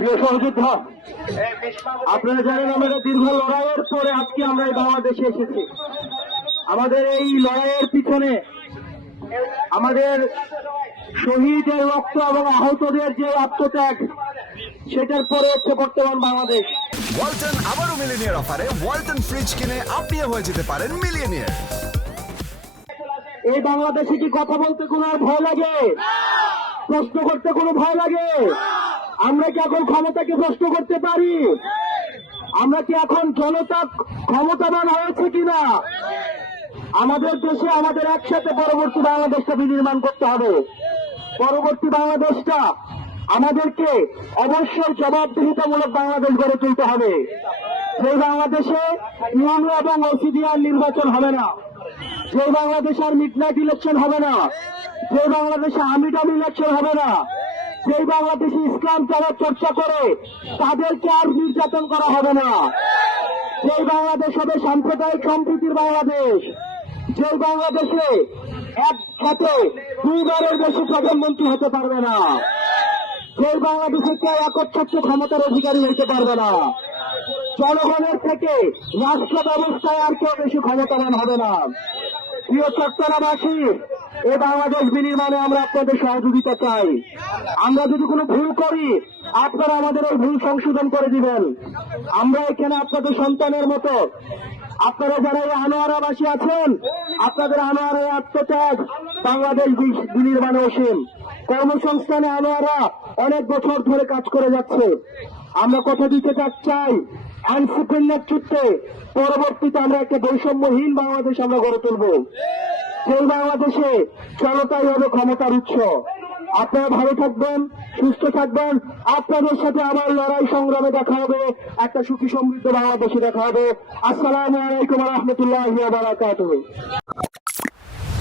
প্রিয় সহযোদ্ধা, আপনারা জানেন আমাদের দীর্ঘ লড়াইয়ের পরে আজকে আমরা এই বাংলাদেশে এসেছি। আমাদের এই লড়াইয়ের পিছনে আমাদের শহীদের রক্ত এবং আহতদের যে আত্মত্যাগ, সেটার পরে হচ্ছে বর্তমান বাংলাদেশ। ওয়ালটন আবারও মিলিনিয়ার অফারে ওয়ালটন ফ্রিজ কিনে আপনিও হয়ে যেতে পারেন মিলিয়নিয়ার। এই বাংলাদেশে কি কথা বলতে কোনো আর ভয় লাগে? প্রশ্ন করতে কোনো ভয় লাগে? আমরা কি এখন ক্ষমতাকে প্রশ্ন করতে পারি? আমরা কি এখন জনতা ক্ষমতাবান হয়েছে কিনা? আমাদের দেশে আমাদের একসাথে পরবর্তী বাংলাদেশটা বিনির্মাণ করতে হবে। পরবর্তী বাংলাদেশটা আমাদেরকে অবশ্যই জবাবদিহিতামূলক বাংলাদেশ গড়ে তুলতে হবে। সেই বাংলাদেশে ইউনো এবং ওসিডিআর নির্বাচন হবে না, যে বাংলাদেশে আর মিডনাইট ইলেকশন হবে না, যে বাংলাদেশে আমিডামি ইলেকশন হবে না, সেই বাংলাদেশে ইসলাম যারা চর্চা করে তাদেরকে আর নির্যাতন করা হবে না, যেই বাংলাদেশ হবে সাম্প্রদায়িক সম্প্রীতির বাংলাদেশ, যে বাংলাদেশে একসাথে দুইবারের বেশি প্রধানমন্ত্রী হতে পারবে না, যে বাংলাদেশে কেউ একচ্ছত্র ক্ষমতার অধিকারী হতে পারবে না, জনগণের থেকে রাষ্ট্র ব্যবস্থায় আর কেউ বেশি ক্ষমতাবান হবে না। প্রিয় চট্টগ্রামবাসী, এই বাংলাদেশ বিনির্মাণে আমরা আপনাদের সহযোগিতা চাই। আমরা যদি কোনো ভুল করি, আপনারা আমাদের এই ভুল সংশোধন করে দিবেন। আমরা এখানে আপনাদের সন্তানের মতো, আপনারা যারা এই আনোয়ারাবাসী আছেন, আপনাদের আনোয়ারের আত্মত্যাগ বাংলাদেশ বিনির্মাণে অসীম। কর্মসংস্থানে আনোয়ারা অনেক বছর ধরে কাজ করে যাচ্ছে। আমরা কথা দিতে চাই, আইনশৃঙ্খলার নেতৃত্বে পরবর্তীতে আমরা একটা বৈষম্যহীন বাংলাদেশ আমরা গড়ে তুলব, সেই বাংলাদেশে জনতাই হবে ক্ষমতার উৎস। আপনারা ভালো থাকবেন, সুস্থ থাকবেন। আপনাদের সাথে আবার লড়াই সংগ্রামে দেখা হবে, একটা সুখী সমৃদ্ধ বাংলাদেশে দেখা হবে। আসসালামু আলাইকুম ওয়া রাহমাতুল্লাহি ওয়া বারাকাতুহু।